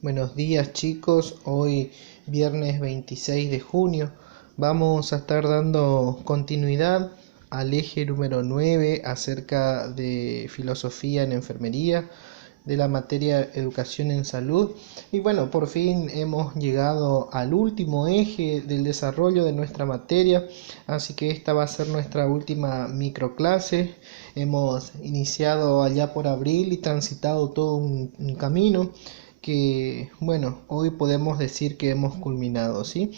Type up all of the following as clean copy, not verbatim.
Buenos días chicos, hoy viernes 26 de junio vamos a estar dando continuidad al eje número 9 acerca de filosofía en enfermería, de la materia educación en salud. Y bueno, por fin hemos llegado al último eje del desarrollo de nuestra materia, así que esta va a ser nuestra última microclase. Hemos iniciado allá por abril y transitado todo un camino que, bueno, hoy podemos decir que hemos culminado, ¿sí?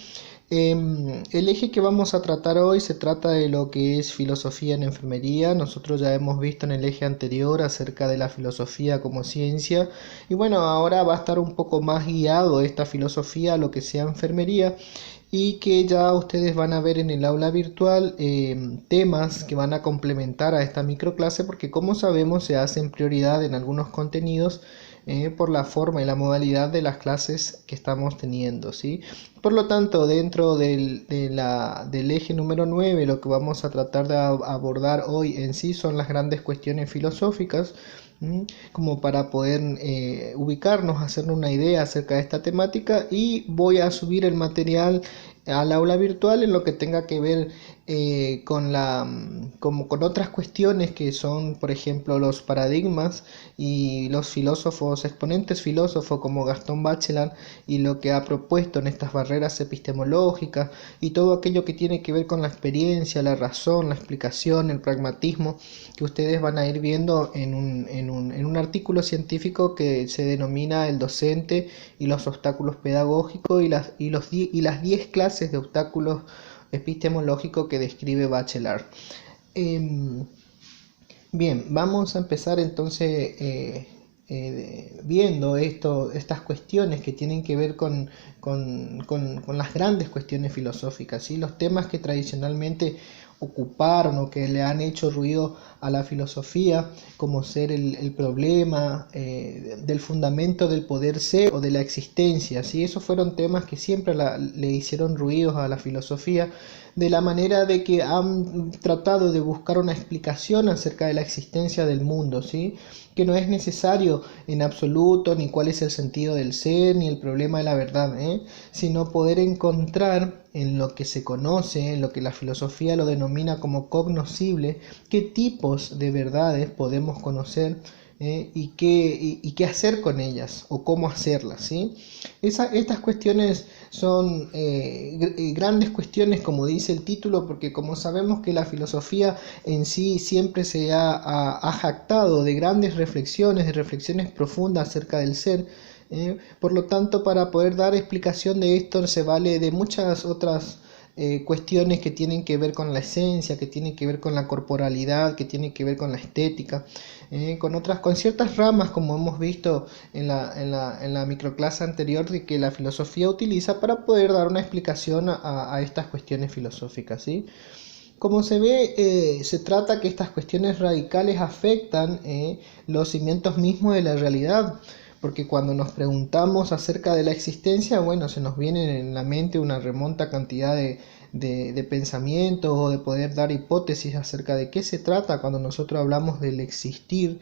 El eje que vamos a tratar hoy se trata de lo que es filosofía en enfermería. Nosotros ya hemos visto en el eje anterior acerca de la filosofía como ciencia y bueno, ahora va a estar un poco más guiado esta filosofía a lo que sea enfermería y que ya ustedes van a ver en el aula virtual temas que van a complementar a esta microclase porque como sabemos se hacen prioridad en algunos contenidos por la forma y la modalidad de las clases que estamos teniendo, ¿sí? Por lo tanto, dentro del eje número 9, lo que vamos a tratar de abordar hoy en sí son las grandes cuestiones filosóficas, como para poder ubicarnos, hacernos una idea acerca de esta temática, y voy a subir el material al aula virtual en lo que tenga que ver como con otras cuestiones que son, por ejemplo, los paradigmas y los filósofos, exponentes filósofos como Gastón Bachelard y lo que ha propuesto en estas barreras epistemológicas y todo aquello que tiene que ver con la experiencia, la razón, la explicación, el pragmatismo, que ustedes van a ir viendo en un artículo científico que se denomina El docente y los obstáculos pedagógicos y las 10 clases de obstáculos epistemológicos que describe Bachelard. Eh, Bien, vamos a empezar entonces viendo estas cuestiones que tienen que ver con las grandes cuestiones filosóficas, ¿sí? Los temas que tradicionalmente ocuparon o que le han hecho ruido a la filosofía, como ser el problema del fundamento del poder ser o de la existencia, ¿sí? Esos fueron temas que siempre le hicieron ruidos a la filosofía, de la manera de que han tratado de buscar una explicación acerca de la existencia del mundo, ¿sí? Que no es necesario en absoluto ni cuál es el sentido del ser ni el problema de la verdad, sino poder encontrar en lo que se conoce, en lo que la filosofía lo denomina como cognoscible, qué tipos de verdades podemos conocer y qué hacer con ellas o cómo hacerlas, ¿sí? Estas cuestiones son grandes cuestiones, como dice el título, porque como sabemos que la filosofía en sí siempre se ha jactado de grandes reflexiones, de reflexiones profundas acerca del ser. Por lo tanto, para poder dar explicación de esto se vale de muchas otras cuestiones que tienen que ver con la esencia, que tienen que ver con la corporalidad, que tienen que ver con la estética, con ciertas ramas, como hemos visto en la microclase anterior, de que la filosofía utiliza para poder dar una explicación a estas cuestiones filosóficas, ¿sí? Como se ve, se trata que estas cuestiones radicales afectan los cimientos mismos de la realidad, porque cuando nos preguntamos acerca de la existencia, bueno, se nos viene en la mente una remonta cantidad de pensamientos o de poder dar hipótesis acerca de qué se trata cuando nosotros hablamos del existir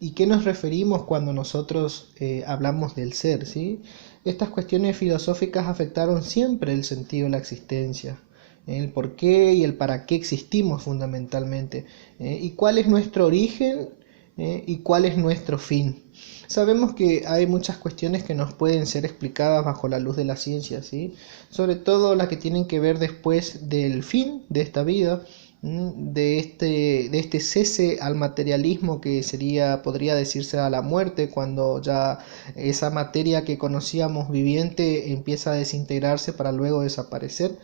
y qué nos referimos cuando nosotros hablamos del ser, ¿sí? Estas cuestiones filosóficas afectaron siempre el sentido de la existencia, el por qué y el para qué existimos fundamentalmente, y cuál es nuestro origen y cuál es nuestro fin. Sabemos que hay muchas cuestiones que nos pueden ser explicadas bajo la luz de la ciencia, ¿sí? Sobre todo las que tienen que ver después del fin de esta vida, de este cese al materialismo que sería, podría decirse, a la muerte, cuando ya esa materia que conocíamos viviente empieza a desintegrarse para luego desaparecer.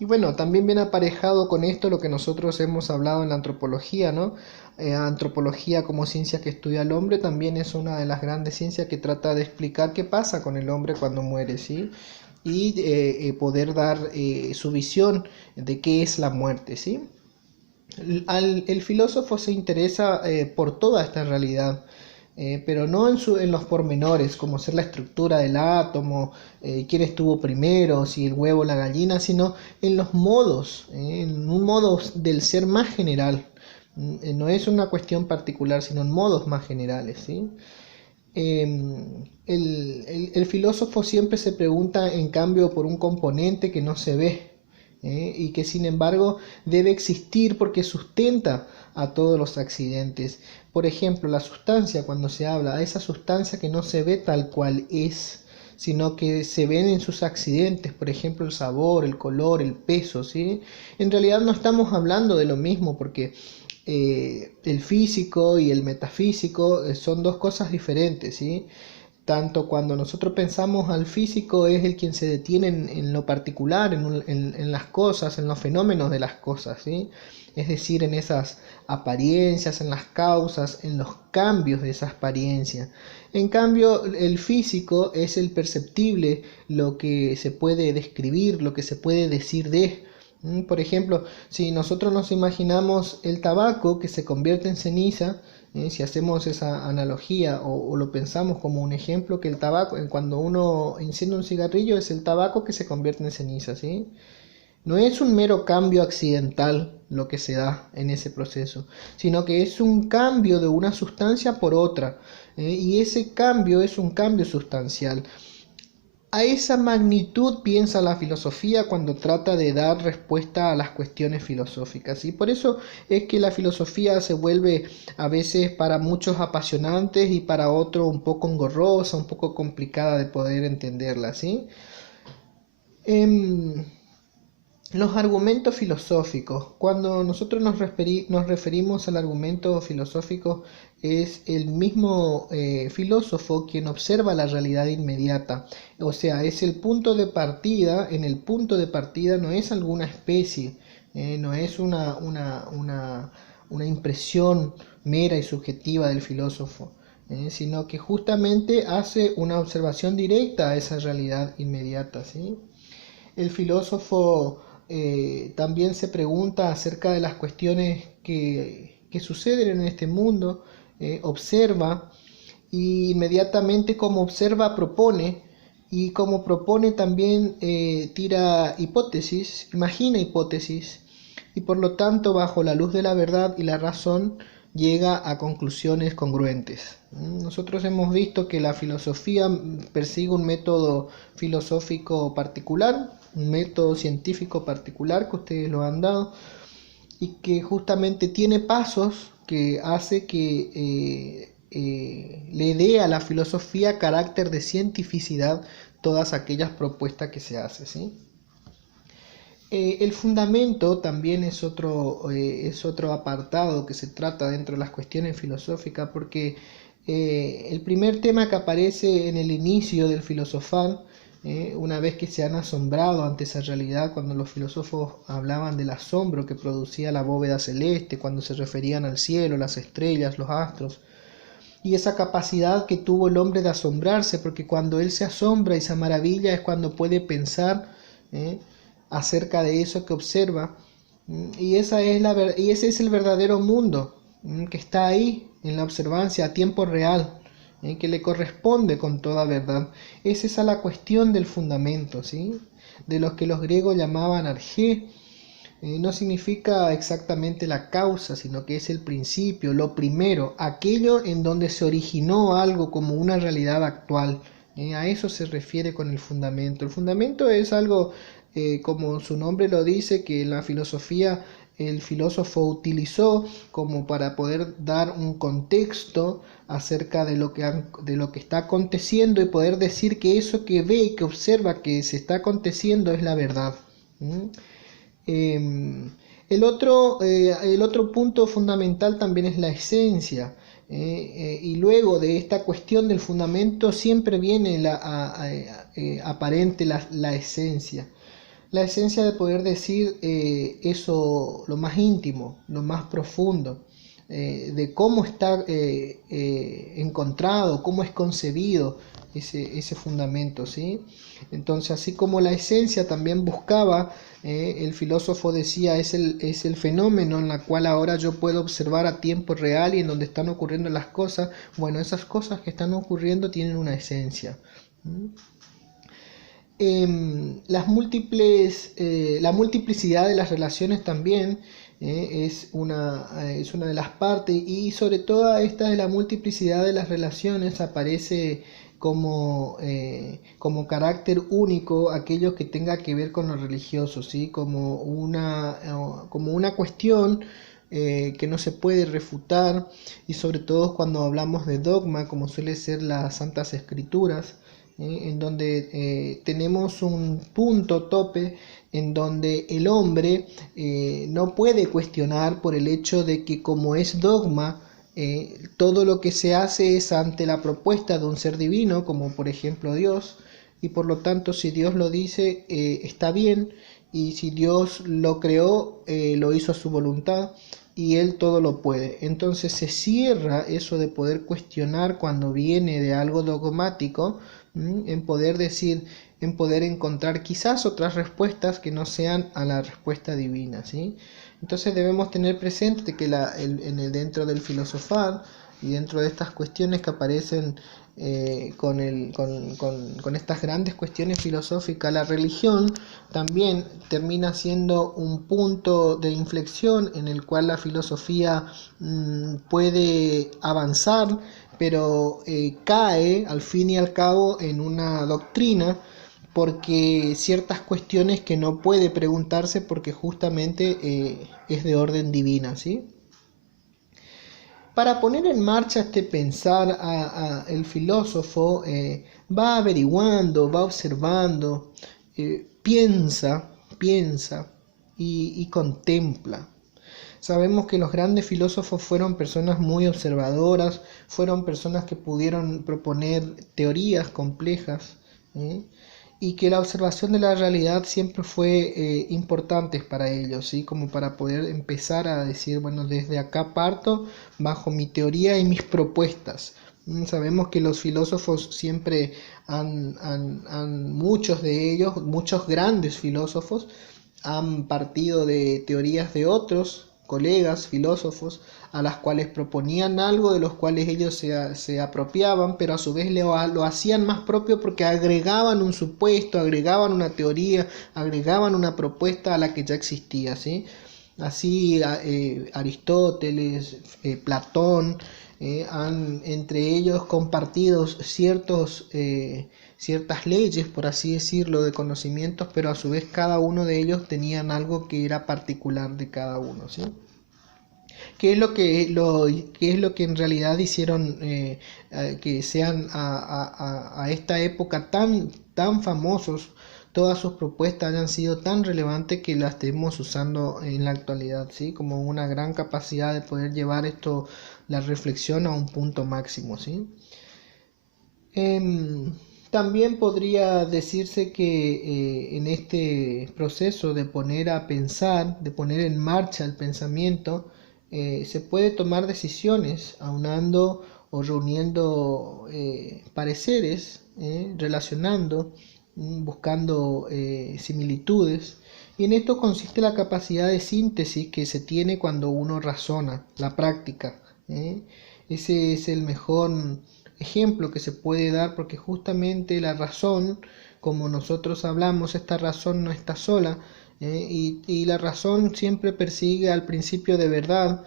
Y bueno, también viene aparejado con esto lo que nosotros hemos hablado en la antropología, ¿no? Antropología como ciencia que estudia al hombre también es una de las grandes ciencias que trata de explicar qué pasa con el hombre cuando muere, ¿sí? Y poder dar su visión de qué es la muerte, ¿sí? El filósofo se interesa por toda esta realidad, pero no en los pormenores, como ser la estructura del átomo, quién estuvo primero, si el huevo o la gallina, sino en los modos, en un modo del ser más general. No es una cuestión particular, sino en modos más generales, ¿sí? el filósofo siempre se pregunta, en cambio, por un componente que no se ve, y que sin embargo debe existir porque sustenta a todos los accidentes. Por ejemplo, la sustancia, cuando se habla a esa sustancia que no se ve tal cual es, sino que se ven en sus accidentes, por ejemplo, el sabor, el color, el peso, ¿sí? En realidad no estamos hablando de lo mismo, porque el físico y el metafísico son dos cosas diferentes, ¿sí? Tanto cuando nosotros pensamos al físico es el quien se detiene en lo particular, en las cosas, en los fenómenos de las cosas, ¿sí? Es decir, en esas apariencias, en las causas, en los cambios de esas apariencias. En cambio, el físico es el perceptible, lo que se puede describir, lo que se puede decir de. Por ejemplo, si nosotros nos imaginamos el tabaco que se convierte en ceniza, si hacemos esa analogía o lo pensamos como un ejemplo, que el tabaco, cuando uno enciende un cigarrillo, es el tabaco que se convierte en ceniza, ¿sí? No es un mero cambio accidental lo que se da en ese proceso, sino que es un cambio de una sustancia por otra, y ese cambio es un cambio sustancial. A esa magnitud piensa la filosofía cuando trata de dar respuesta a las cuestiones filosóficas, y por eso es que la filosofía se vuelve a veces para muchos apasionantes y para otros un poco engorrosa, un poco complicada de poder entenderla, ¿sí? Los argumentos filosóficos. Cuando nosotros nos referimos al argumento filosófico, es el mismo filósofo quien observa la realidad inmediata. O sea, es el punto de partida. En el punto de partida no es alguna especie, no es una impresión mera y subjetiva del filósofo, sino que justamente hace una observación directa a esa realidad inmediata, ¿sí? El filósofo también se pregunta acerca de las cuestiones que suceden en este mundo, observa y inmediatamente como observa propone, y como propone también tira hipótesis, imagina hipótesis, y por lo tanto bajo la luz de la verdad y la razón llega a conclusiones congruentes. Nosotros hemos visto que la filosofía persigue un método filosófico particular, un método científico particular que ustedes lo han dado, y que justamente tiene pasos que hace que le dé a la filosofía carácter de cientificidad todas aquellas propuestas que se hacen, ¿sí? El fundamento también es otro apartado que se trata dentro de las cuestiones filosóficas, porque el primer tema que aparece en el inicio del filosofar, una vez que se han asombrado ante esa realidad, cuando los filósofos hablaban del asombro que producía la bóveda celeste, cuando se referían al cielo, las estrellas, los astros, y esa capacidad que tuvo el hombre de asombrarse, porque cuando él se asombra y se maravilla es cuando puede pensar acerca de eso que observa, y ese es el verdadero mundo que está ahí en la observancia a tiempo real, que le corresponde con toda verdad. Es esa la cuestión del fundamento, ¿sí? De los que los griegos llamaban arjé. No significa exactamente la causa, sino que es el principio, lo primero, aquello en donde se originó algo como una realidad actual. A eso se refiere con el fundamento. El fundamento es algo, como su nombre lo dice, que en la filosofía el filósofo utilizó como para poder dar un contexto acerca de lo que está aconteciendo y poder decir que eso que ve y que observa que se está aconteciendo es la verdad. El otro punto fundamental también es la esencia, y luego de esta cuestión del fundamento siempre viene aparente la esencia. La esencia de poder decir eso, lo más íntimo, lo más profundo, de cómo está encontrado, cómo es concebido ese fundamento, ¿sí? Entonces, así como la esencia también buscaba, el filósofo decía, es el fenómeno en la cual ahora yo puedo observar a tiempo real y en donde están ocurriendo las cosas. Bueno, esas cosas que están ocurriendo tienen una esencia. La multiplicidad de las relaciones también es una de las partes, y sobre todo esta de la multiplicidad de las relaciones aparece como carácter único aquello que tenga que ver con lo religioso, ¿sí? Como una cuestión que no se puede refutar, y sobre todo cuando hablamos de dogma, como suele ser las Santas Escrituras, en donde tenemos un punto tope en donde el hombre no puede cuestionar por el hecho de que, como es dogma, todo lo que se hace es ante la propuesta de un ser divino, como por ejemplo Dios, y por lo tanto si Dios lo dice, está bien, y si Dios lo creó, lo hizo a su voluntad, y Él todo lo puede. Entonces se cierra eso de poder cuestionar cuando viene de algo dogmático, en poder decir, en poder encontrar quizás otras respuestas que no sean a la respuesta divina, ¿sí? Entonces debemos tener presente que dentro del filosofar y dentro de estas cuestiones que aparecen con estas grandes cuestiones filosóficas, la religión también termina siendo un punto de inflexión en el cual la filosofía puede avanzar, pero cae al fin y al cabo en una doctrina, porque ciertas cuestiones que no puede preguntarse porque justamente es de orden divina, ¿sí? Para poner en marcha este pensar, el filósofo va averiguando, va observando, piensa y contempla. Sabemos que los grandes filósofos fueron personas muy observadoras, fueron personas que pudieron proponer teorías complejas, ¿eh? Y que la observación de la realidad siempre fue importante para ellos, ¿sí? Como para poder empezar a decir, bueno, desde acá parto bajo mi teoría y mis propuestas. Sabemos que los filósofos siempre muchos de ellos, muchos grandes filósofos, han partido de teorías de otros colegas filósofos, a las cuales proponían algo de los cuales ellos se apropiaban, pero a su vez lo hacían más propio porque agregaban un supuesto, agregaban una teoría, agregaban una propuesta a la que ya existía, ¿sí? Así Aristóteles, Platón, han entre ellos compartido ciertas leyes, por así decirlo, de conocimientos, pero a su vez cada uno de ellos tenían algo que era particular de cada uno, ¿sí? ¿Qué es lo que en realidad hicieron que sean a esta época tan famosos? Todas sus propuestas hayan sido tan relevantes que las estemos usando en la actualidad, ¿sí? Como una gran capacidad de poder llevar la reflexión a un punto máximo, ¿sí? También podría decirse que en este proceso de poner a pensar, de poner en marcha el pensamiento, se puede tomar decisiones aunando o reuniendo pareceres, relacionando, buscando similitudes. Y en esto consiste la capacidad de síntesis que se tiene cuando uno razona, la práctica. Ese es el mejor ejemplo que se puede dar, porque justamente la razón, como nosotros hablamos, esta razón no está sola, y la razón siempre persigue al principio de verdad,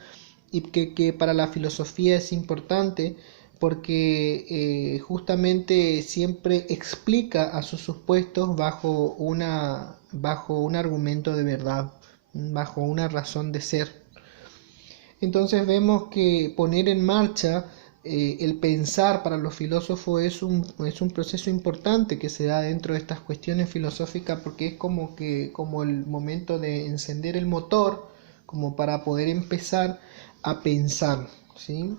y que para la filosofía es importante porque justamente siempre explica a sus supuestos bajo un argumento de verdad, bajo una razón de ser. Entonces vemos que poner en marcha el pensar para los filósofos es un proceso importante que se da dentro de estas cuestiones filosóficas, porque es como el momento de encender el motor, como para poder empezar a pensar, ¿sí?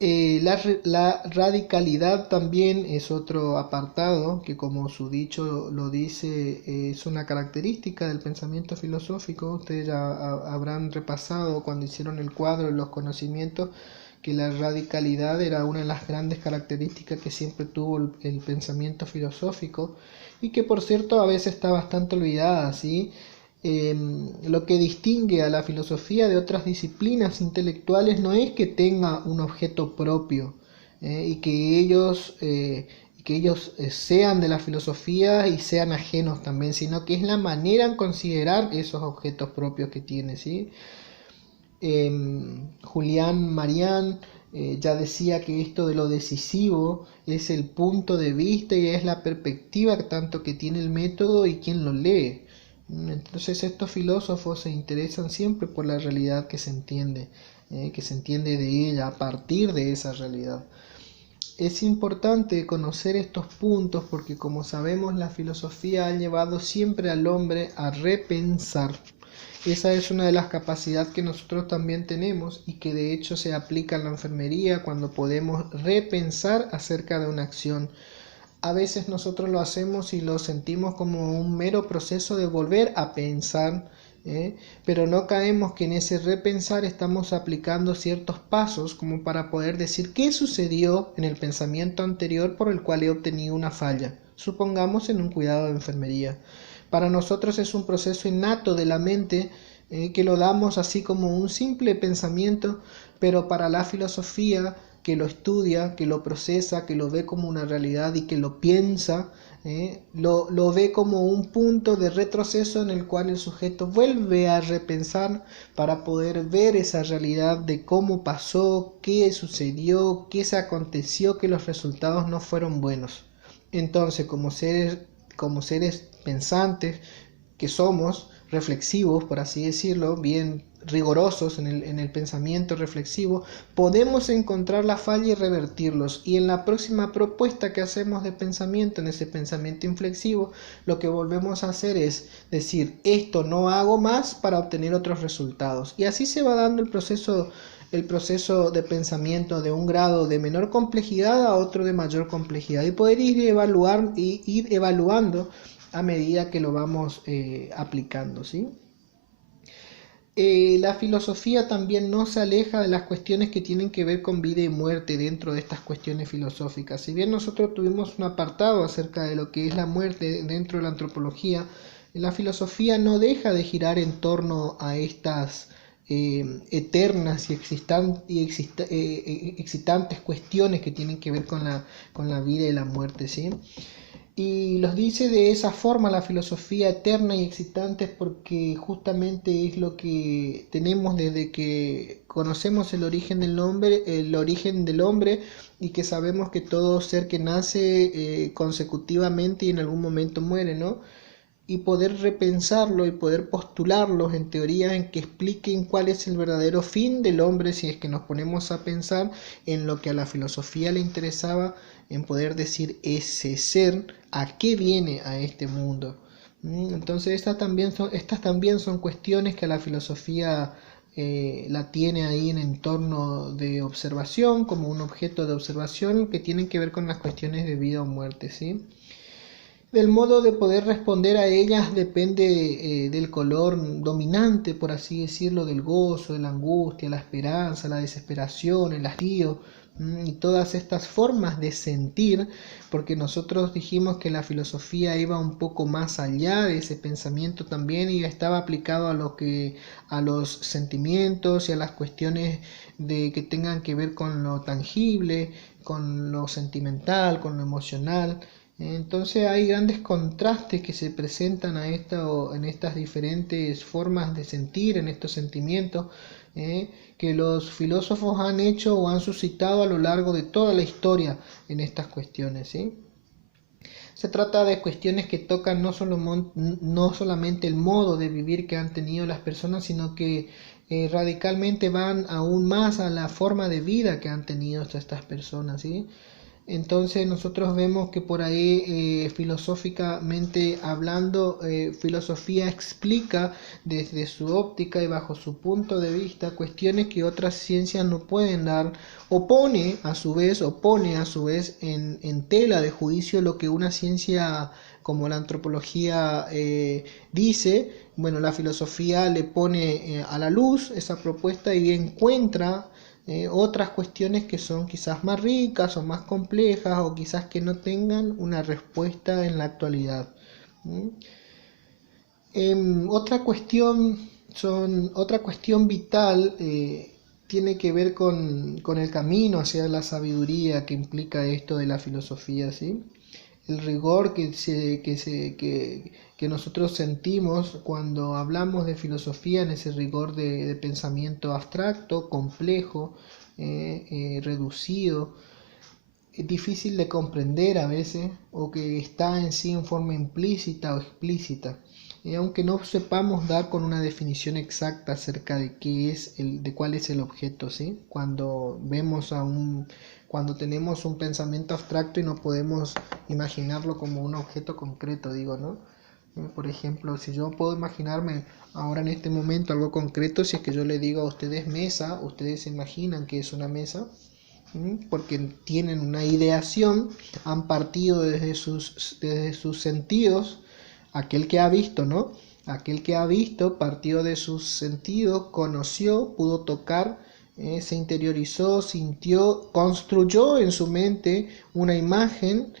La radicalidad también es otro apartado que, como su dicho lo dice, es una característica del pensamiento filosófico. Ustedes ya habrán repasado cuando hicieron el cuadro de los conocimientos que la radicalidad era una de las grandes características que siempre tuvo el pensamiento filosófico, y que por cierto a veces está bastante olvidada, ¿sí? Lo que distingue a la filosofía de otras disciplinas intelectuales no es que tenga un objeto propio, y que que ellos sean de la filosofía y sean ajenos también, sino que es la manera en considerar esos objetos propios que tiene, ¿sí? Julián Marián ya decía que esto de lo decisivo es el punto de vista y es la perspectiva tanto que tiene el método y quien lo lee. Entonces estos filósofos se interesan siempre por la realidad que se entiende de ella a partir de esa realidad. Es importante conocer estos puntos porque, como sabemos, la filosofía ha llevado siempre al hombre a repensar. Esa es una de las capacidades que nosotros también tenemos y que de hecho se aplica en la enfermería cuando podemos repensar acerca de una acción. A veces nosotros lo hacemos y lo sentimos como un mero proceso de volver a pensar, pero no caemos que en ese repensar estamos aplicando ciertos pasos como para poder decir qué sucedió en el pensamiento anterior por el cual he obtenido una falla, supongamos en un cuidado de enfermería. Para nosotros es un proceso innato de la mente que lo damos así como un simple pensamiento, pero para la filosofía que lo estudia, que lo procesa, que lo ve como una realidad y que lo piensa, lo ve como un punto de retroceso en el cual el sujeto vuelve a repensar para poder ver esa realidad de cómo pasó, qué sucedió, qué se aconteció, que los resultados no fueron buenos. Entonces, como seres pensantes que somos, reflexivos, por así decirlo, bien rigorosos en el pensamiento reflexivo, podemos encontrar la falla y revertirlos. Y en la próxima propuesta que hacemos de pensamiento, en ese pensamiento inflexivo, lo que volvemos a hacer es decir, esto no hago más para obtener otros resultados. Y así se va dando el proceso de pensamiento de un grado de menor complejidad a otro de mayor complejidad y poder ir evaluando a medida que lo vamos aplicando, ¿sí? La filosofía también no se aleja de las cuestiones que tienen que ver con vida y muerte dentro de estas cuestiones filosóficas. Si bien nosotros tuvimos un apartado acerca de lo que es la muerte dentro de la antropología, la filosofía no deja de girar en torno a estas eternas y excitantes cuestiones que tienen que ver con la vida y la muerte, ¿sí? Y los dice de esa forma la filosofía eterna y excitante porque justamente es lo que tenemos desde que conocemos el origen del hombre y que sabemos que todo ser que nace consecutivamente y en algún momento muere, ¿no? Y poder repensarlo y poder postularlos en teorías en que expliquen cuál es el verdadero fin del hombre si es que nos ponemos a pensar en lo que a la filosofía le interesaba, en poder decir ese ser a qué viene a este mundo. Entonces estas también son cuestiones que a la filosofía la tiene ahí en entorno de observación, como un objeto de observación que tienen que ver con las cuestiones de vida o muerte, ¿sí? Del modo de poder responder a ellas depende del color dominante, por así decirlo, del gozo, de la angustia, la esperanza, la desesperación, el hastío y todas estas formas de sentir, porque nosotros dijimos que la filosofía iba un poco más allá de ese pensamiento también y estaba aplicado a los sentimientos y a las cuestiones que tengan que ver con lo tangible, con lo sentimental, con lo emocional. Entonces hay grandes contrastes que se presentan en estas diferentes formas de sentir, en estos sentimientos que los filósofos han hecho o han suscitado a lo largo de toda la historia en estas cuestiones, ¿sí? Se trata de cuestiones que tocan no solamente el modo de vivir que han tenido las personas, sino que radicalmente van aún más a la forma de vida que han tenido estas personas, ¿sí? Entonces nosotros vemos que por ahí filosóficamente hablando, filosofía explica desde su óptica y bajo su punto de vista cuestiones que otras ciencias no pueden dar, o pone a su vez en tela de juicio lo que una ciencia como la antropología dice. Bueno, la filosofía le pone a la luz esa propuesta y encuentra otras cuestiones que son quizás más ricas o más complejas o quizás que no tengan una respuesta en la actualidad. Otra cuestión vital tiene que ver con el camino hacia la sabiduría que implica esto de la filosofía, ¿sí? El rigor que nosotros sentimos cuando hablamos de filosofía, en ese rigor de pensamiento abstracto, complejo, reducido, difícil de comprender a veces, o que está en sí en forma implícita o explícita. Aunque no sepamos dar con una definición exacta acerca de qué es de cuál es el objeto, ¿sí? Cuando tenemos un pensamiento abstracto y no podemos imaginarlo como un objeto concreto, digo, ¿no? Por ejemplo, si yo puedo imaginarme ahora en este momento algo concreto, si es que yo le digo a ustedes mesa, ustedes se imaginan que es una mesa, porque tienen una ideación, han partido desde sus sentidos, aquel que ha visto, ¿no? Aquel que ha visto partió de sus sentidos, conoció, pudo tocar, se interiorizó, sintió, construyó en su mente una imagen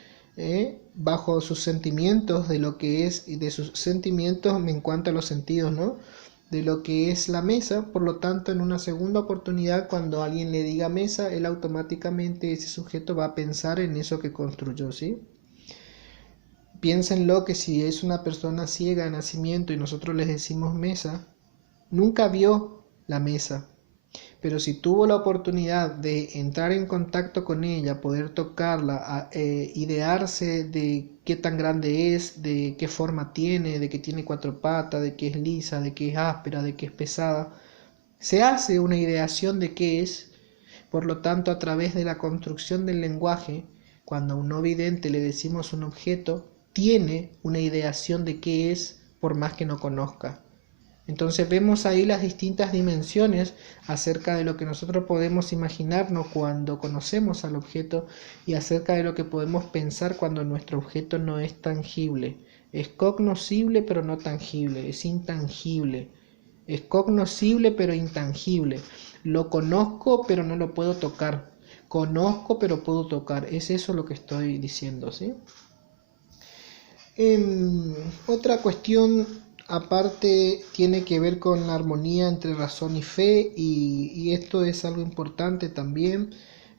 bajo sus sentimientos de lo que es, y de sus sentimientos en cuanto a los sentidos, ¿no? De lo que es la mesa. Por lo tanto, en una segunda oportunidad, cuando alguien le diga mesa, él automáticamente, ese sujeto va a pensar en eso que construyó, ¿sí? Piénsenlo, que si es una persona ciega de nacimiento y nosotros les decimos mesa, nunca vio la mesa, pero si tuvo la oportunidad de entrar en contacto con ella, poder tocarla, idearse de qué tan grande es, de qué forma tiene, de que tiene 4 patas, de que es lisa, de que es áspera, de que es pesada, se hace una ideación de qué es. Por lo tanto, a través de la construcción del lenguaje, cuando a un no vidente le decimos un objeto, tiene una ideación de qué es, por más que no conozca. Entonces vemos ahí las distintas dimensiones acerca de lo que nosotros podemos imaginarnos cuando conocemos al objeto, y acerca de lo que podemos pensar cuando nuestro objeto no es tangible. Es cognoscible pero no tangible, es intangible. Es cognoscible pero intangible. Lo conozco pero no lo puedo tocar. Conozco pero puedo tocar. Es eso lo que estoy diciendo, ¿sí? Otra cuestión aparte tiene que ver con la armonía entre razón y fe, y esto es algo importante también,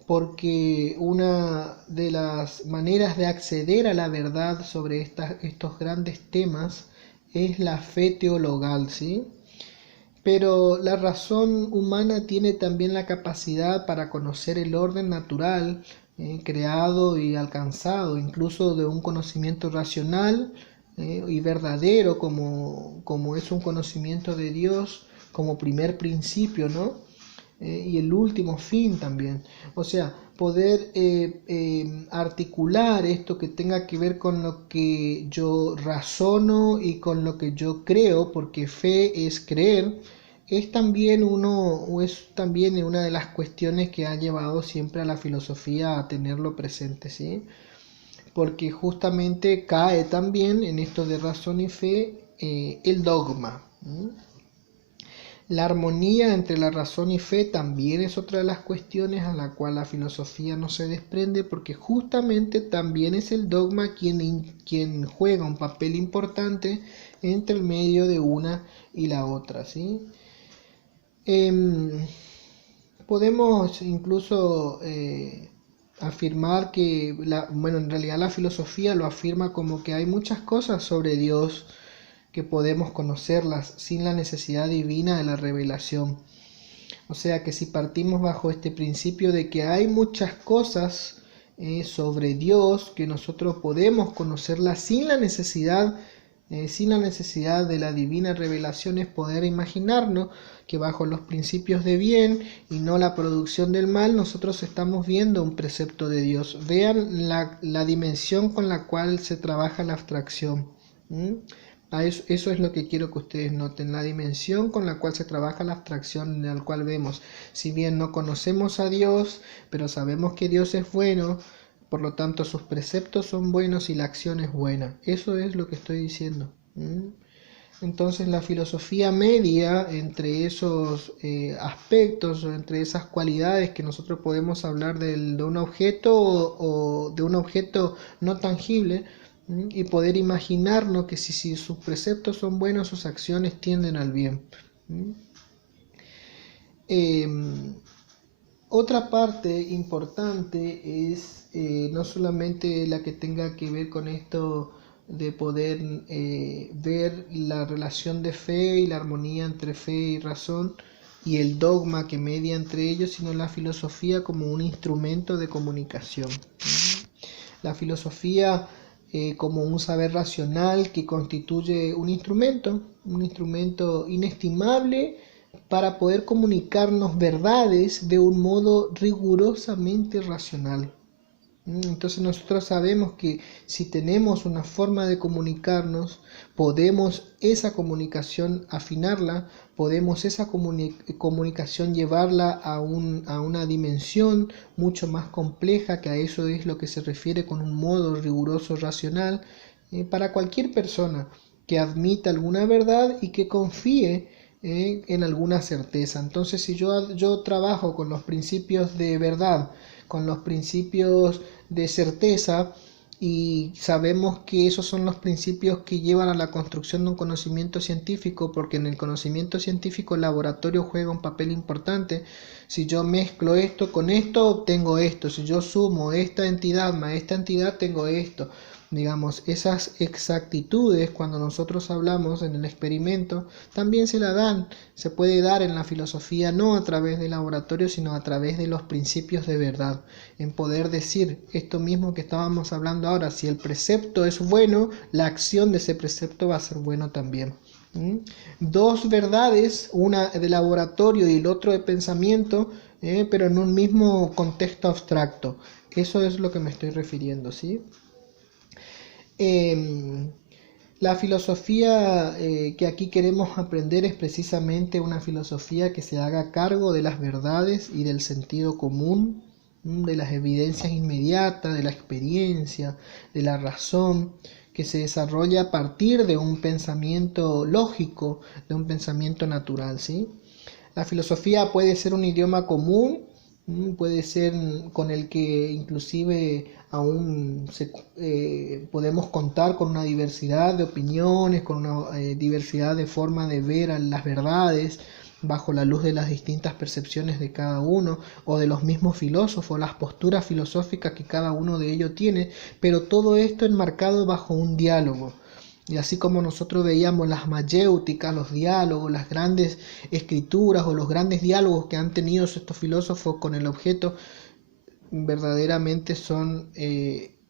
porque una de las maneras de acceder a la verdad sobre estos grandes temas es la fe teologal, ¿sí? Pero la razón humana tiene también la capacidad para conocer el orden natural, creado y alcanzado, incluso de un conocimiento racional y verdadero, como es un conocimiento de Dios como primer principio, ¿no? Y el último fin también. O sea, poder articular esto que tenga que ver con lo que yo razono y con lo que yo creo, porque fe es creer, es también una de las cuestiones que ha llevado siempre a la filosofía a tenerlo presente, ¿sí? Porque justamente cae también en esto de razón y fe el dogma. La armonía entre la razón y fe también es otra de las cuestiones a la cual la filosofía no se desprende, porque justamente también es el dogma quien juega un papel importante entre el medio de una y la otra, ¿sí? Podemos incluso afirmar que, en realidad la filosofía lo afirma como que hay muchas cosas sobre Dios que podemos conocerlas sin la necesidad divina de la revelación. O sea que si partimos bajo este principio de que hay muchas cosas sobre Dios que nosotros podemos conocerlas sin la necesidad de la divina revelación, es poder imaginarnos que bajo los principios de bien y no la producción del mal, nosotros estamos viendo un precepto de Dios. Vean la dimensión con la cual se trabaja la abstracción. Eso es lo que quiero que ustedes noten, la dimensión con la cual se trabaja la abstracción, en la cual vemos, si bien no conocemos a Dios, pero sabemos que Dios es bueno, por lo tanto sus preceptos son buenos y la acción es buena. Eso es lo que estoy diciendo. Entonces la filosofía media entre esos aspectos, o entre esas cualidades que nosotros podemos hablar de un objeto o de un objeto no tangible, y poder imaginarnos que si sus preceptos son buenos, sus acciones tienden al bien. Otra parte importante es no solamente la que tenga que ver con esto de poder ver la relación de fe y la armonía entre fe y razón y el dogma que media entre ellos, sino la filosofía como un instrumento de comunicación. La filosofía como un saber racional que constituye un instrumento inestimable para poder comunicarnos verdades de un modo rigurosamente racional. Entonces nosotros sabemos que si tenemos una forma de comunicarnos, podemos esa comunicación afinarla, podemos esa comunicación llevarla a una dimensión mucho más compleja, que a eso es lo que se refiere con un modo riguroso racional, para cualquier persona que admita alguna verdad y que confíe en alguna certeza. Entonces si yo trabajo con los principios de verdad, con los principios de certeza, y sabemos que esos son los principios que llevan a la construcción de un conocimiento científico, porque en el conocimiento científico el laboratorio juega un papel importante. Si yo mezclo esto con esto, obtengo esto. Si yo sumo esta entidad más esta entidad, tengo esto. Digamos, esas exactitudes, cuando nosotros hablamos en el experimento, también se puede dar en la filosofía, no a través del laboratorio, sino a través de los principios de verdad, en poder decir esto mismo que estábamos hablando ahora: si el precepto es bueno, la acción de ese precepto va a ser bueno también. Dos verdades, una de laboratorio y el otro de pensamiento, pero en un mismo contexto abstracto. Eso es lo que me estoy refiriendo, ¿sí? La filosofía que aquí queremos aprender es precisamente una filosofía que se haga cargo de las verdades y del sentido común, de las evidencias inmediatas, de la experiencia, de la razón, que se desarrolla a partir de un pensamiento lógico, de un pensamiento natural, ¿sí? La filosofía puede ser un idioma común, puede ser con el que inclusive aún podemos contar con una diversidad de opiniones, con una diversidad de formas de ver a las verdades bajo la luz de las distintas percepciones de cada uno, o de los mismos filósofos, las posturas filosóficas que cada uno de ellos tiene, pero todo esto enmarcado bajo un diálogo. Y así como nosotros veíamos las mayéuticas, los diálogos, las grandes escrituras o los grandes diálogos que han tenido estos filósofos con el objeto, verdaderamente son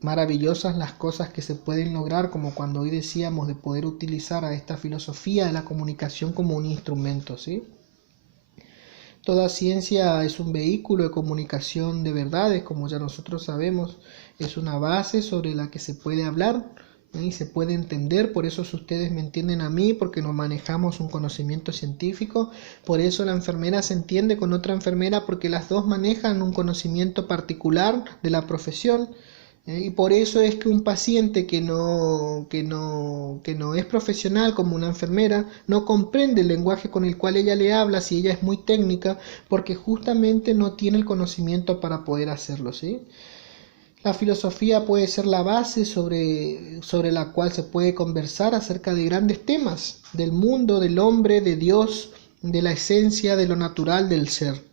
maravillosas las cosas que se pueden lograr, como cuando hoy decíamos de poder utilizar a esta filosofía de la comunicación como un instrumento, ¿sí? Toda ciencia es un vehículo de comunicación de verdades, como ya nosotros sabemos, es una base sobre la que se puede hablar y se puede entender. Por eso si ustedes me entienden a mí, porque nos manejamos un conocimiento científico. Por eso la enfermera se entiende con otra enfermera, porque las dos manejan un conocimiento particular de la profesión. Y por eso es que un paciente que no es profesional como una enfermera no comprende el lenguaje con el cual ella le habla si ella es muy técnica, porque justamente no tiene el conocimiento para poder hacerlo, ¿sí? La filosofía puede ser la base sobre la cual se puede conversar acerca de grandes temas, del mundo, del hombre, de Dios, de la esencia, de lo natural del ser.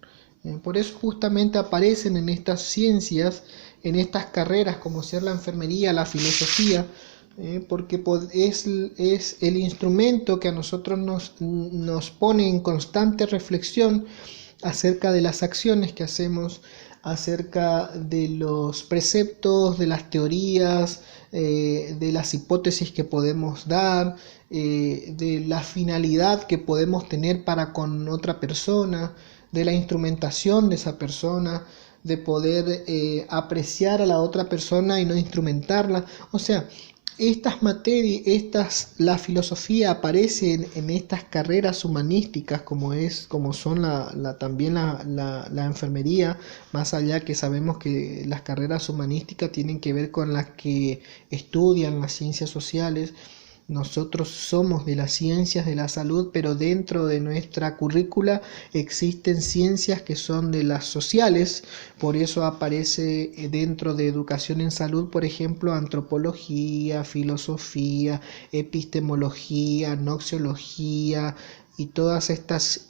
Por eso justamente aparecen en estas ciencias, en estas carreras como ser la enfermería, la filosofía, porque es el instrumento que a nosotros nos pone en constante reflexión acerca de las acciones que hacemos, acerca de los preceptos, de las teorías, de las hipótesis que podemos dar, de la finalidad que podemos tener para con otra persona, de la instrumentación de esa persona, de poder apreciar a la otra persona y no instrumentarla. O sea, estas materias, la filosofía aparece en estas carreras humanísticas como son también la enfermería, más allá que sabemos que las carreras humanísticas tienen que ver con las que estudian las ciencias sociales. Nosotros somos de las ciencias de la salud, pero dentro de nuestra currícula existen ciencias que son de las sociales. Por eso aparece dentro de educación en salud, por ejemplo, antropología, filosofía, epistemología, noxiología, y todas estas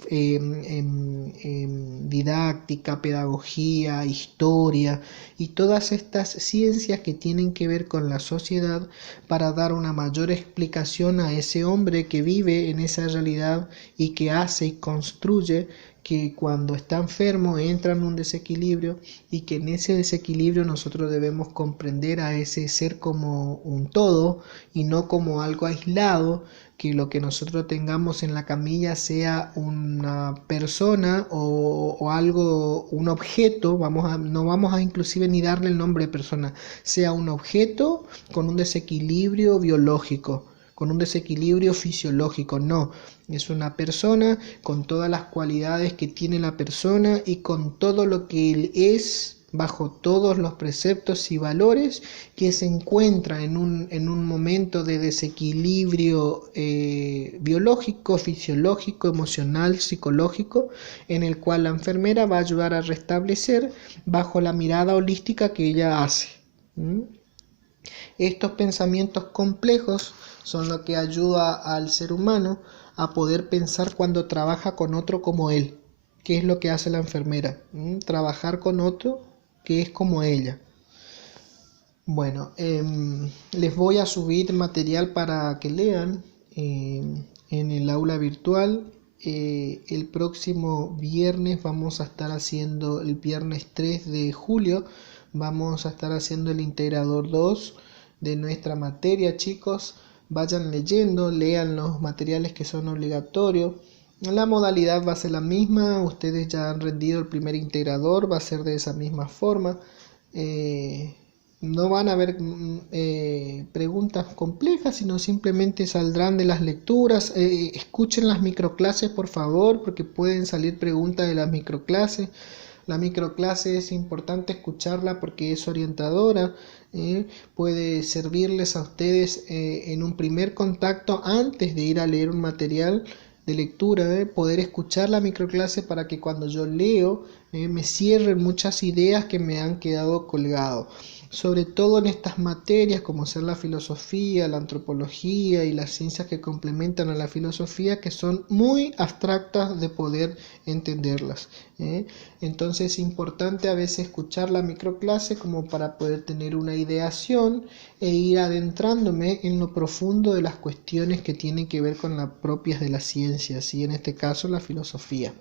didáctica, pedagogía, historia y todas estas ciencias que tienen que ver con la sociedad para dar una mayor explicación a ese hombre que vive en esa realidad y que hace y construye, que cuando está enfermo entra en un desequilibrio y que en ese desequilibrio nosotros debemos comprender a ese ser como un todo y no como algo aislado, que lo que nosotros tengamos en la camilla sea una persona o algo, un objeto, no vamos a inclusive ni darle el nombre de persona, sea un objeto con un desequilibrio biológico, con un desequilibrio fisiológico, no, es una persona con todas las cualidades que tiene la persona y con todo lo que él es, bajo todos los preceptos y valores, que se encuentra en un momento de desequilibrio biológico, fisiológico, emocional, psicológico, en el cual la enfermera va a ayudar a restablecer bajo la mirada holística que ella hace. Estos pensamientos complejos son lo que ayuda al ser humano a poder pensar cuando trabaja con otro como él. ¿Qué es lo que hace la enfermera? Trabajar con otro que es como ella. Bueno, les voy a subir material para que lean en el aula virtual. El próximo viernes vamos a estar haciendo, el viernes 3 de julio, vamos a estar haciendo el integrador 2 de nuestra materia, chicos. Vayan leyendo, lean los materiales que son obligatorios. La modalidad va a ser la misma, ustedes ya han rendido el primer integrador, va a ser de esa misma forma. No van a haber preguntas complejas, sino simplemente saldrán de las lecturas. Escuchen las microclases, por favor, porque pueden salir preguntas de las microclases. La microclase es importante escucharla porque es orientadora. Puede servirles a ustedes en un primer contacto antes de ir a leer un material de lectura, poder escuchar la microclase para que cuando yo leo me cierren muchas ideas que me han quedado colgado, sobre todo en estas materias como ser la filosofía, la antropología y las ciencias que complementan a la filosofía, que son muy abstractas de poder entenderlas. Entonces es importante a veces escuchar la microclase como para poder tener una ideación e ir adentrándome en lo profundo de las cuestiones que tienen que ver con las propias de las ciencias, y en este caso la filosofía.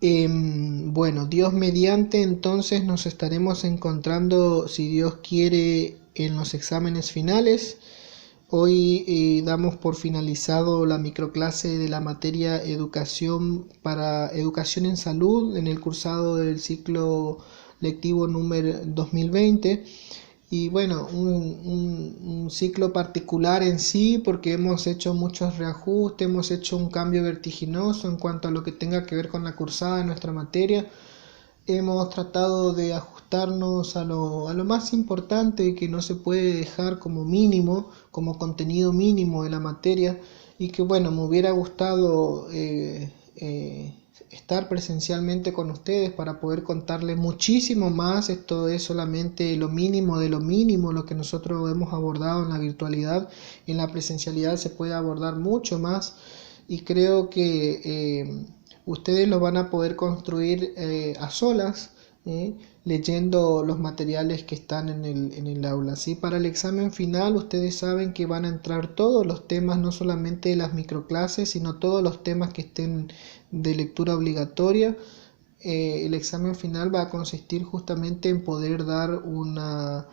Bueno, Dios mediante, entonces nos estaremos encontrando, si Dios quiere, en los exámenes finales. Hoy damos por finalizado la microclase de la materia educación en salud en el cursado del ciclo lectivo número 2020. Y bueno, un ciclo particular en sí, porque hemos hecho muchos reajustes, hemos hecho un cambio vertiginoso en cuanto a lo que tenga que ver con la cursada de nuestra materia. Hemos tratado de ajustarnos a lo más importante que no se puede dejar como mínimo, como contenido mínimo de la materia, y que bueno, me hubiera gustado estar presencialmente con ustedes para poder contarles muchísimo más. Esto es solamente lo mínimo de lo mínimo, lo que nosotros hemos abordado en la virtualidad. En la presencialidad se puede abordar mucho más, y creo que ustedes lo van a poder construir a solas, leyendo los materiales que están en el aula. ¿Sí? Para el examen final ustedes saben que van a entrar todos los temas, no solamente las microclases, sino todos los temas que estén de lectura obligatoria. El examen final va a consistir justamente en poder dar a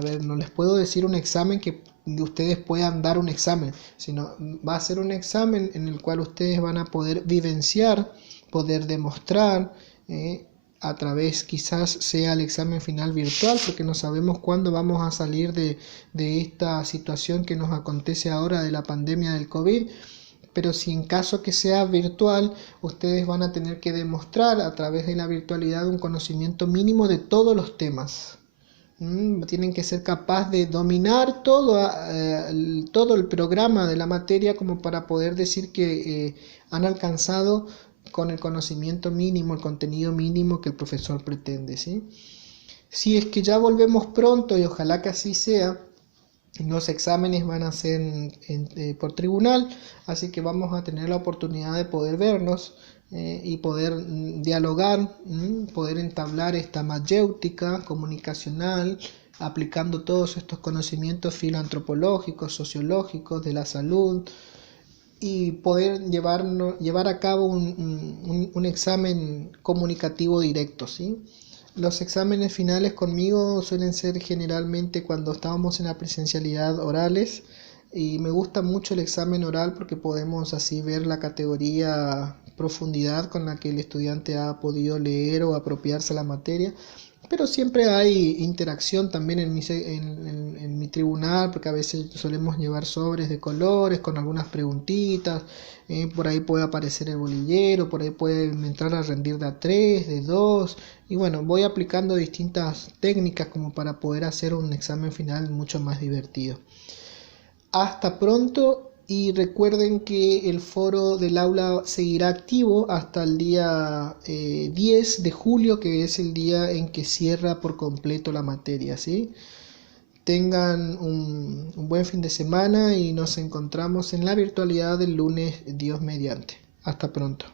ver, no les puedo decir un examen que ustedes puedan dar un examen, sino va a ser un examen en el cual ustedes van a poder vivenciar, poder demostrar, a través, quizás sea el examen final virtual, porque no sabemos cuándo vamos a salir de esta situación que nos acontece ahora de la pandemia del COVID. Pero si en caso que sea virtual, ustedes van a tener que demostrar a través de la virtualidad un conocimiento mínimo de todos los temas. Tienen que ser capaces de dominar todo el programa de la materia como para poder decir que han alcanzado con el conocimiento mínimo, el contenido mínimo que el profesor pretende, ¿sí? Si es que ya volvemos pronto, y ojalá que así sea, Los exámenes van a ser por tribunal, así que vamos a tener la oportunidad de poder vernos y poder dialogar, poder entablar esta mayéutica comunicacional, aplicando todos estos conocimientos filoantropológicos, sociológicos de la salud, y poder llevar a cabo un examen comunicativo directo, ¿sí? Los exámenes finales conmigo suelen ser generalmente cuando estábamos en la presencialidad orales, y me gusta mucho el examen oral porque podemos así ver la categoría profundidad con la que el estudiante ha podido leer o apropiarse la materia. Pero siempre hay interacción también en mi tribunal, porque a veces solemos llevar sobres de colores con algunas preguntitas. Por ahí puede aparecer el bolillero, por ahí puede entrar a rendir de a 3, de 2. Y bueno, voy aplicando distintas técnicas como para poder hacer un examen final mucho más divertido. Hasta pronto, y recuerden que el foro del aula seguirá activo hasta el día 10 de julio, que es el día en que cierra por completo la materia, ¿sí? Tengan un buen fin de semana y nos encontramos en la virtualidad del lunes, Dios mediante. Hasta pronto.